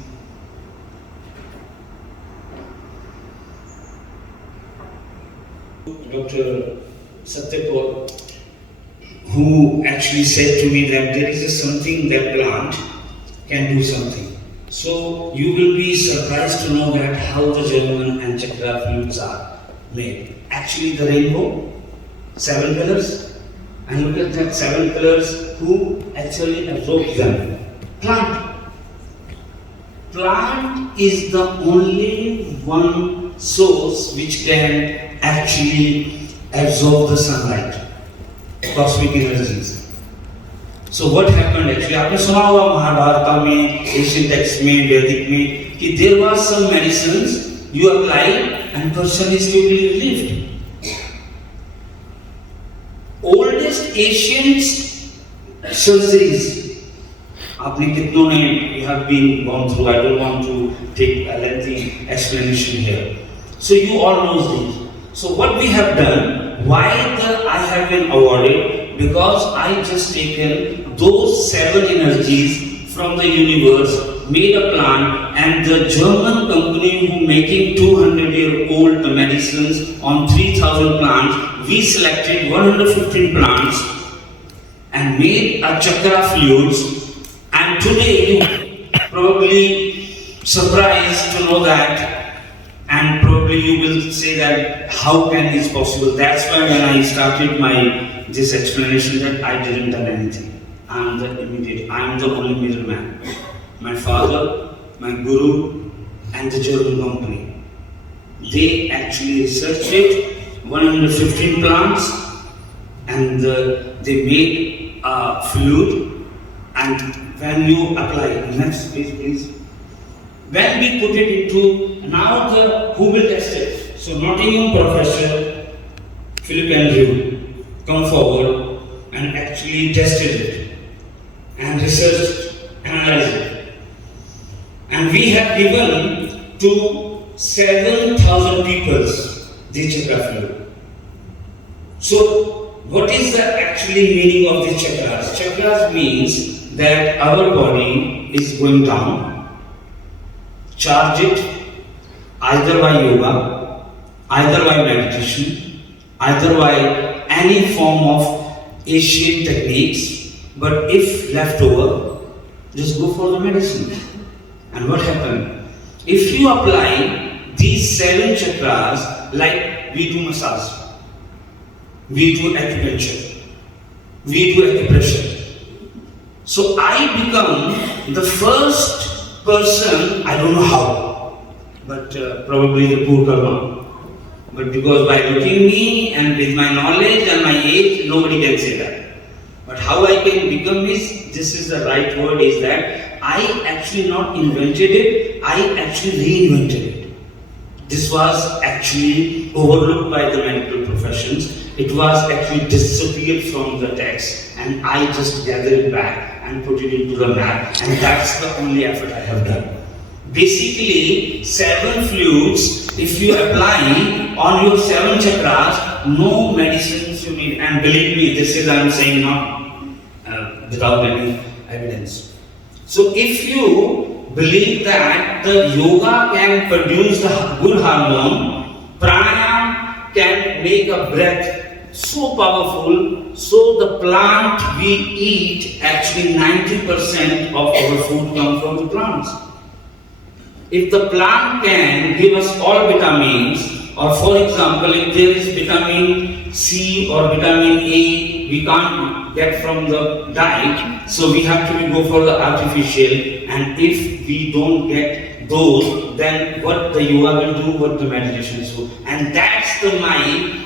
Dr. Satyapur, who actually said to me that there is something that plant can do something. So you will be surprised to know that how the German and chakra fluids are made. Actually the rainbow, 7 colors, and look at that 7 colors, who actually absorbs them? Plant. Plant is the only one source which can actually absorb the sunlight, cosmic energies. So what happened actually? आपने सुना होगा महाभारत में, Asian text में, वैदिक में कि there were some medicines you apply and person is totally relieved. Oldest ancient surgeries, आपने कितनों ने you have been gone through. I don't want to take a lengthy explanation here. So you all know this. So what we have done, why I have been awarded? Because I just taken those 7 energies from the universe, made a plant, and the German company who making 200-year-old medicines on 3,000 plants, we selected 115 plants and made a chakra fluids. And today you probably surprised to know that. And probably you will say that how can this possible? That's why when I started this explanation that I didn't done anything. I am the only middleman. My father, my guru, and the German company. They actually researched it, 115 plants, and they made a fluid. And when you apply, next page please. When we put it into, now who will test it? So Nottingham professor Philip Andrew come forward and actually tested it and researched, analyzed it. And we have given to 7,000 people the chakra fluid. So what is the actually meaning of the chakras? Chakras means that our body is going down. Charge it either by yoga, either by meditation, either by any form of Asian techniques, but if left over, just go for the medicine. And what happened? If you apply these 7 chakras, like we do massage, we do acupuncture, we do acupressure. So I become the first person, I don't know how, but probably the poor karma. But because by looking me and with my knowledge and my age, nobody can say that. But how I can become this is the right word, is that I actually not invented it, I actually reinvented it. This was actually overlooked by the medical professions. It was actually disappeared from the text, and I just gathered it back and put it into the map, and that's the only effort I have done. Basically, 7 fluids, if you apply on your 7 chakras, no medicines you need. And believe me, this is I am saying not without any evidence. So if you believe that the yoga can produce the good hormone, pranayama can make a breath so powerful, so the plant we eat, actually 90% of our food comes from the plants. If the plant can give us all vitamins, or for example, if there is vitamin C or vitamin A, we can't get from the diet, so we have to go for the artificial, and if we don't get those, then what the yoga will do, what the meditation will do. And that's my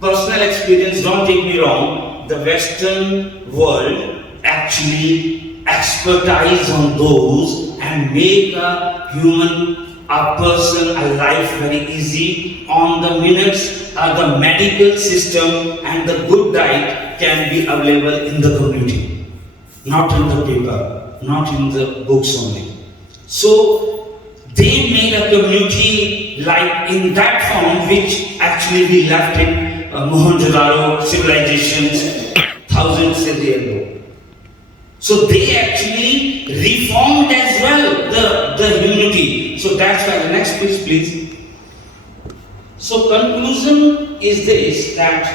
personal experience, don't take me wrong, the Western world actually expertise on those and make a human, a person, a life very easy. On the minutes, the medical system and the good diet can be available in the community, not in the paper, not in the books only. So they made a community like in that form, which actually we left in Mohenjo-daro civilizations thousands of years ago. So they actually reformed as well the unity. So that's why the next page, please. So conclusion is this, that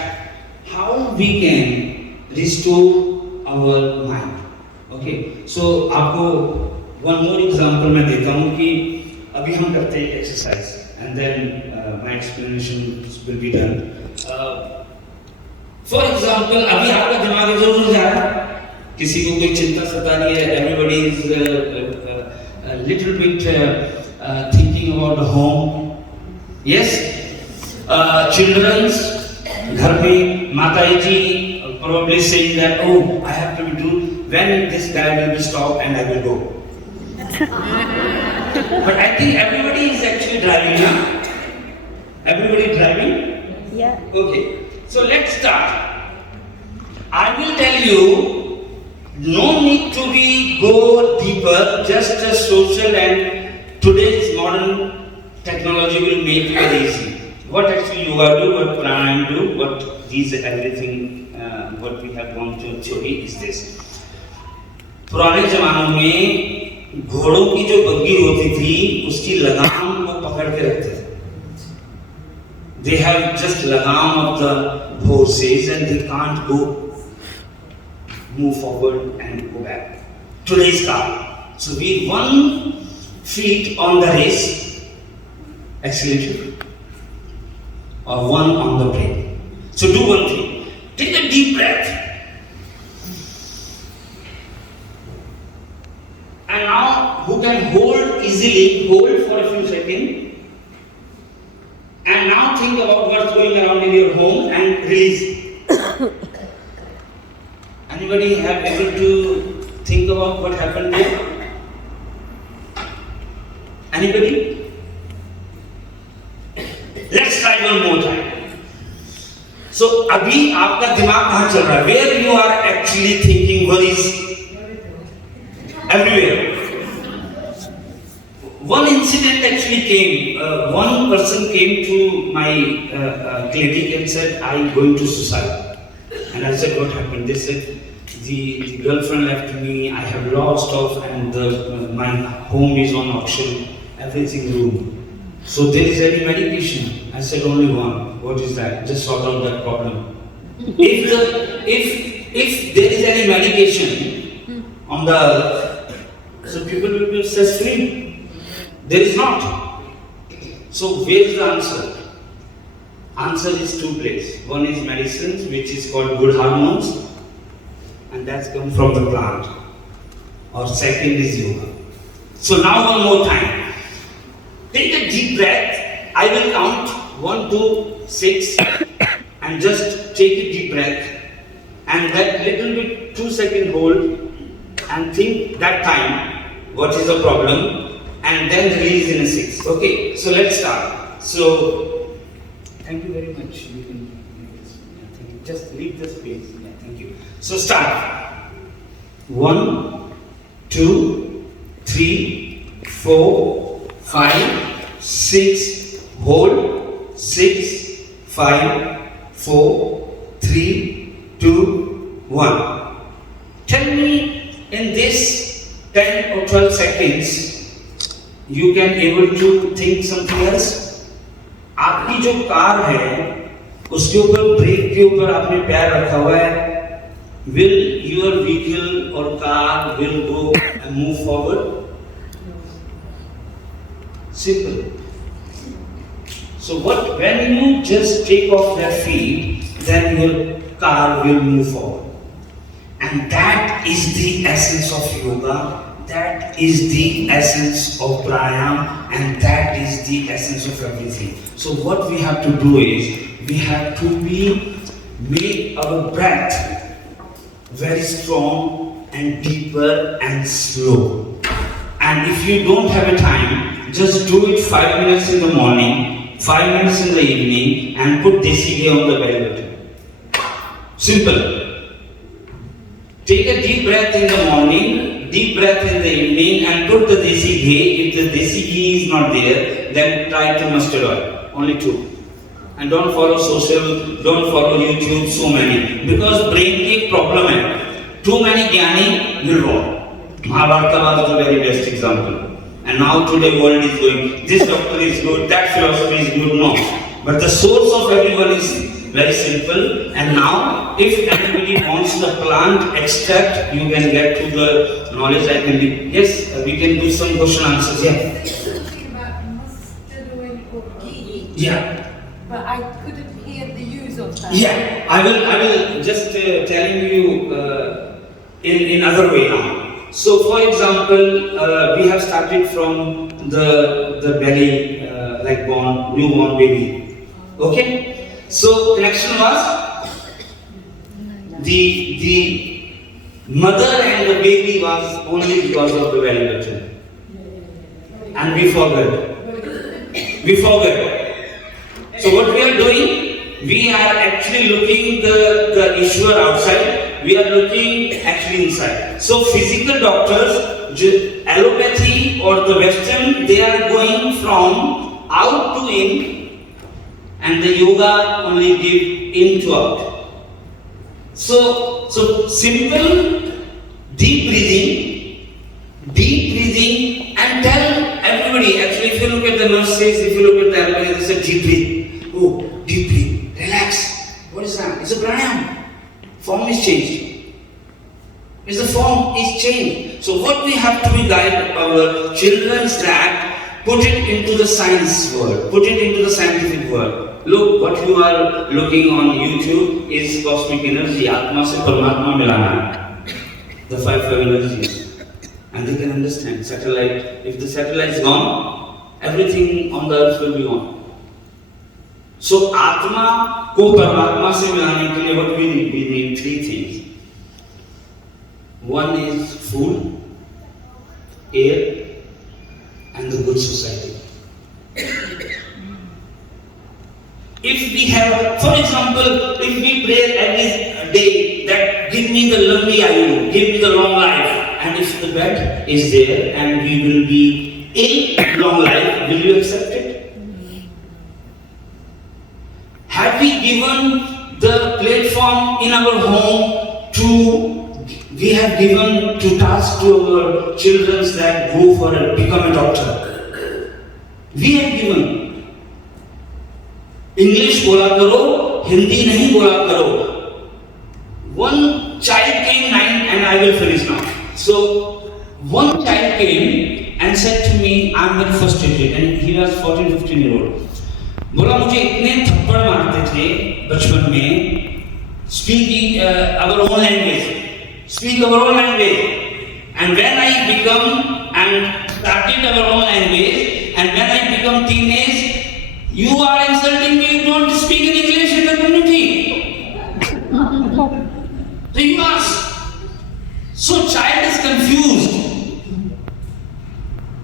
how we can restore our mind. Okay. So आपको one more example मैं देता हूँ कि अभी हम करते हैं exercise and then my explanation will be done. For example, अभी आपका दिमाग इधर उधर जा रहा है, किसी को कोई चिंता सता रही है, everybody is a little bit thinking about the home. Yes, children's घर में माताजी जी probably saying that, oh, I have to do when this guy will be stopped and I will go. But I think everybody is actually driving now. Everybody driving? Yeah. Okay, so let's start. I will tell you, no need to be go deeper, just a social, and today's modern technology will make it very easy. What actually yoga do, what pranayama do, what these everything, what we have gone to theory is this. पुराने जमानों में घोड़ों की जो बग्गी होती थी, उसकी लगाम को पकड़ के रखते थे. They have just lagam of the horses and they can't go, move forward and go back. Today's car. So we 1 feet on the race, accelerator, or 1 on the brake. So do one thing. Take a deep breath. And now who can hold easily, hold for a few seconds. And now think about what's going around in your home and release. Anybody have able to think about what happened there? Anybody? Let's try one more time. So, अभी आपका दिमाग कहाँ चल रहा है? Where you are actually thinking worries? Everywhere. One incident actually came. One person came to my clinic and said, "I'm going to suicide." And I said, "What happened?" They said, "The girlfriend left me. I have lost off, and my home is on auction. Everything ruined. So there is any medication?" I said, "Only one." "What is that?" "Just sort out that problem." If there is any medication on the, so people will be stress free. There is not. So where is the answer? Answer is two places. One is medicines, which is called good hormones, and that's come from the plant. Or second is yoga. So now one more time. Take a deep breath. I will count 1, 2, 6 and just take a deep breath and that little bit 2 second hold and think that time what is the problem and then release in a 6. Okay, so let's start. So thank you very much. You can just leave the space. Yeah, thank you. So start. 1, 2, 3, 4, 5, 6. Hold. 6, 5, 4, 3, 2, 1. Tell me in this 10 or 12 seconds you can able to think something else. आपकी जो car है उसके ऊपर break के ऊपर आपने पैर रखा हुआ है. Will your vehicle or car will go and move forward? Simple. So when you just take off their feet, then your car will move forward. And that is the essence of yoga, that is the essence of pranayama, and that is the essence of everything. So what we have to do is, we have to make our breath very strong and deeper and slow. And if you don't have a time, just do it 5 minutes in the morning, 5 minutes in the evening, and put desi ghee on the belly button. Simple. Take a deep breath in the morning, deep breath in the evening, and put the desi ghee. If the desi ghee is not there, then try to mustard oil. Only 2. And don't follow social, don't follow YouTube, so many. Because brain की problem है. Too many ज्ञानी will wrong. Mahabharata was the very best example. And now today world is going, this doctor is good, that philosophy is good, no. But the source of everyone is very simple. And now, if anybody wants the plant extract, you can get to the knowledge I can give. Yes, we can do some question answers. Yeah. About mustard oil or ghee, Yeah. but I couldn't hear the use of that. Yeah. I will just telling you in other way now. So, for example, we have started from the belly, like newborn baby. Okay. So connection was the mother and the baby was only because of the belly button, and we forgot. We forgot. So what we are doing? We are actually looking the issue outside. We are looking actually inside. So physical doctors, allopathy or the Western, they are going from out to in, and the yoga only give in to out. So simple, deep breathing, and tell everybody. Actually, if you look at the nurses, if you look at the allopathy, they say deep breathe. Oh, deep breathe, relax. What is that? It's a pranayama. Form is changed. Is the form is changed. So what we have to be guide our children's that put it into the science world, put it into the scientific world. Look, what you are looking on YouTube is cosmic energy. Atma se Paramatma milana. The five energies, and they can understand satellite. If the satellite is gone, everything on the earth will be gone. So आत्मा को परमात्मा से मिलाने के लिए what we need 3 things. One is food, air, and the good society. If we have, for example, if we pray every day that give me the lambi ayu, give me the long life, and if the bed is there and we will be in long life, will you accept it? Have we given the platform in our home we have given to task to our children that go for become a doctor? We have given. English बोला करो, हिंदी नहीं बोला करो. One child came and I will finish now. So one child came and said to me, I'm very frustrated, and he was 14-15 year old. बोला मुझे इतने थप्पड़ मारते थे बचपन में, speak our own language, and when I become and started our own language, and when I become teenage, you are insulting me, you don't speak in English in the community. So you are, so child is confused.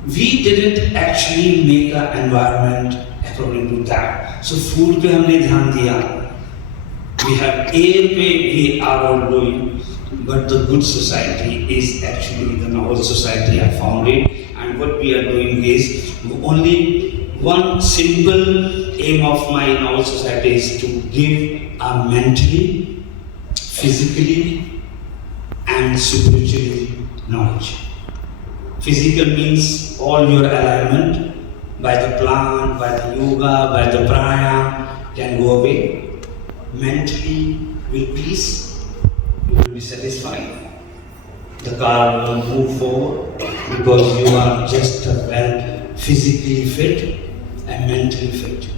We didn't actually make an environment according to that. So food पे हमने ध्यान दिया. We have air पे we are all doing, but the good society is actually the novel society. I found it, and what we are doing is only one simple aim of my novel society is to give a mentally, physically, and spiritually knowledge. Physical means all your alignment by the plant, by the yoga, by the pranayama can go away. Mentally, with peace, you will be satisfied. The car will move forward because you are just well physically fit and mentally fit.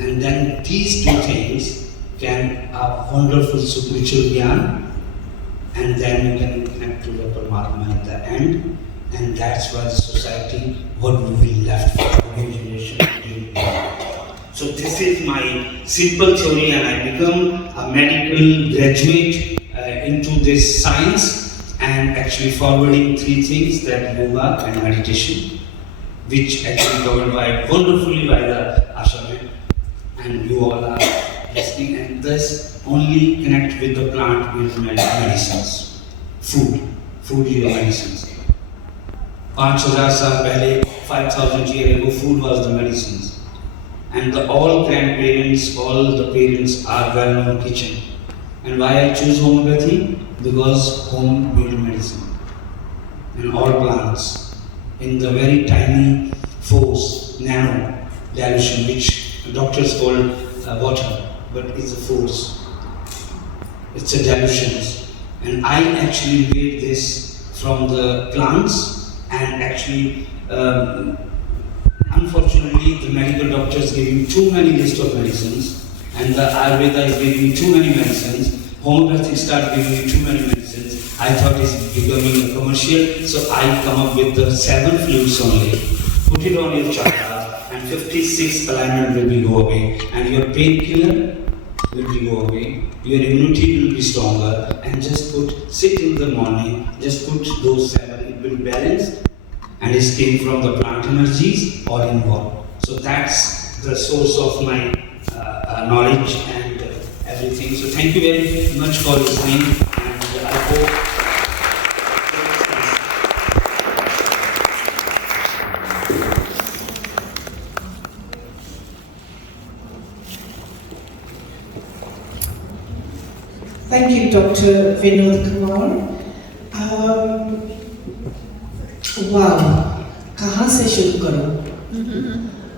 And then these two things can have wonderful spiritual jnana, and then you can connect to the Paramatma at the end. And that's why the society, what we will left for the new generation. So this is my simple theory, and I become a medical graduate into this science, and actually forwarding three things, that yoga and meditation, which actually covered by wonderfully by the Ashaman, and you all are listening, and thus only connect with the plant with medicines, food your medicines. 5,000 साल पहले, 5,000 years ago, food was the medicines, and all grandparents, all the parents are well known kitchen. And why I choose homeopathy? Because home build medicine, and all plants in the very tiny force, nano dilution, which doctors call water, but it's a force. It's a dilution, and I actually made this from the plants. And actually, unfortunately, the medical doctors giving too many list of medicines, and the Ayurveda is giving too many medicines. Homeopathy start giving too many medicines. I thought it's becoming a commercial, so I come up with the 7 fluids only. Put it on your chakra, and 56 alignment will be go away, and your painkiller will be go away. Your immunity will be stronger, and just sit in the morning. Just put those 7. It will be balanced, and it came from the plant energies all in one. So that's the source of my knowledge and everything. So thank you very much for listening, and I hope. Thank you, Dr. Vinod Kumar. Wow, कहाँ से शुरू करूँ?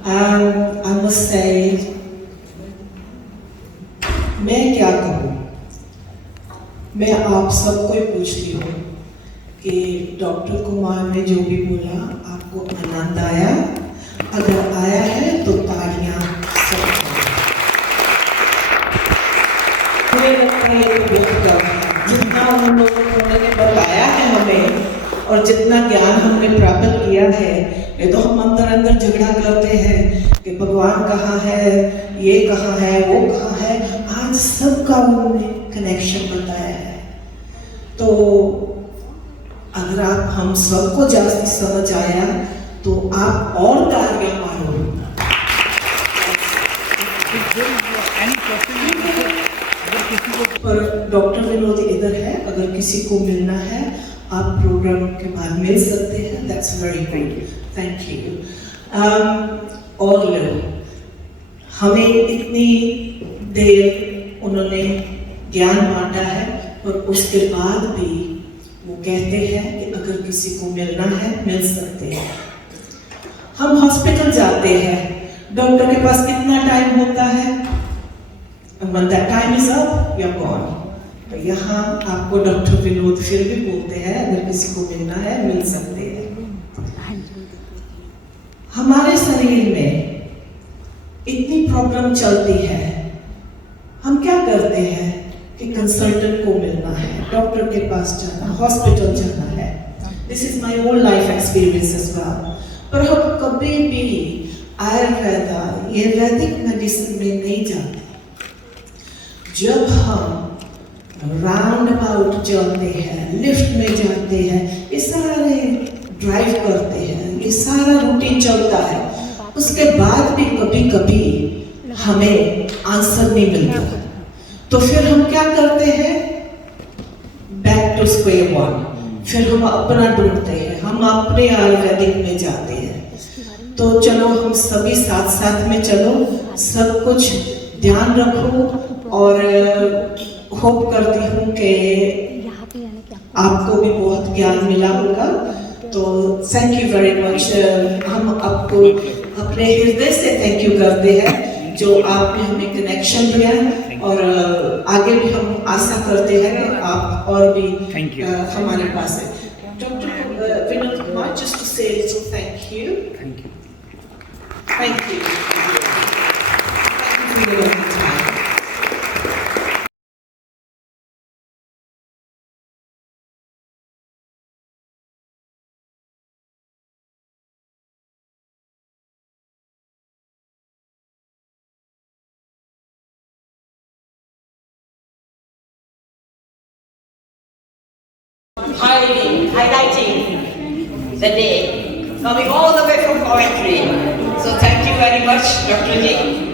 I must say, मैं क्या कहूँ? मैं आप सबको ही पूछती हूँ कि डॉक्टर कुमार ने जो भी बोला, आपको आनंद आया? अगर आया है तो तालियां सबको। मुझे लगता है ये बहुत कम है, जितना उन लोगों ने बताया है हमें, और जितना ज्ञान हमने प्राप्त किया है, ये तो हम अंदर झगड़ा करते हैं कि भगवान कहाँ है, ये कहाँ है, वो कहाँ है। आज सबका उन्होंने कनेक्शन बताया है। तो अगर आप हम सबको जास्ती समझ आया तो आप और तालियां मारो। और डॉक्टर विनोद इधर है, अगर किसी को मिलना है आप प्रोग्राम के बाद मिल सकते हैं। That's very good, thank you. और लोग हमें इतनी देर उन्होंने ज्ञान बांटा है, और उसके बाद भी वो कहते हैं कि अगर किसी को मिलना है मिल सकते हैं। हम हॉस्पिटल जाते हैं, डॉक्टर के पास कितना टाइम होता है? When that time is up, you're gone. तो यहाँ आपको डॉक्टर विनोद फिर भी बोलते हैं अगर किसी को मिलना है मिल सकते हैं। हमारे शरीर में इतनी प्रॉब्लम चलती है, हम क्या करते हैं कि कंसल्टेंट को मिलना है, डॉक्टर के पास जाना, हॉस्पिटल जाना है। This is my own life experience as well. पर हम कभी भी आयुर्वेदा ये वैदिक मेडिसिन में नहीं जाते। जब हम राउंड अबाउट चलते हैं, लिफ्ट में जाते हैं, ये सारे ड्राइव करते हैं, ये सारा रूटीन चलता है, उसके बाद भी कभी कभी हमें आंसर नहीं मिलता, तो फिर हम क्या करते हैं? Back to square one. फिर हम अपना ढूंढते हैं, हम अपने आयुर्वेदिक में जाते हैं। तो चलो हम सभी साथ साथ में चलो, सब कुछ ध्यान रखो और होप करती हूँ कि आपको भी बहुत ज्ञान मिला होगा। तो थैंक यू वेरी मच। हम आपको अपने हृदय से थैंक यू करते हैं जो आपने हमें कनेक्शन दिया, और आगे भी हम आशा करते हैं कि आप और भी हमारे पास है। Doctor Vinod Kumar, just to say a little thank you. Thank you. Thank you. Thank you for your time. Highlighting the day, coming all the way from Coventry. So thank you very much, Dr. Ji.